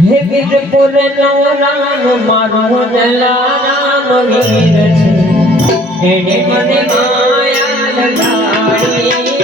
હે વીરપુર નો રામ મારો જલારામ વીર છે. એને મને માયા લગાડી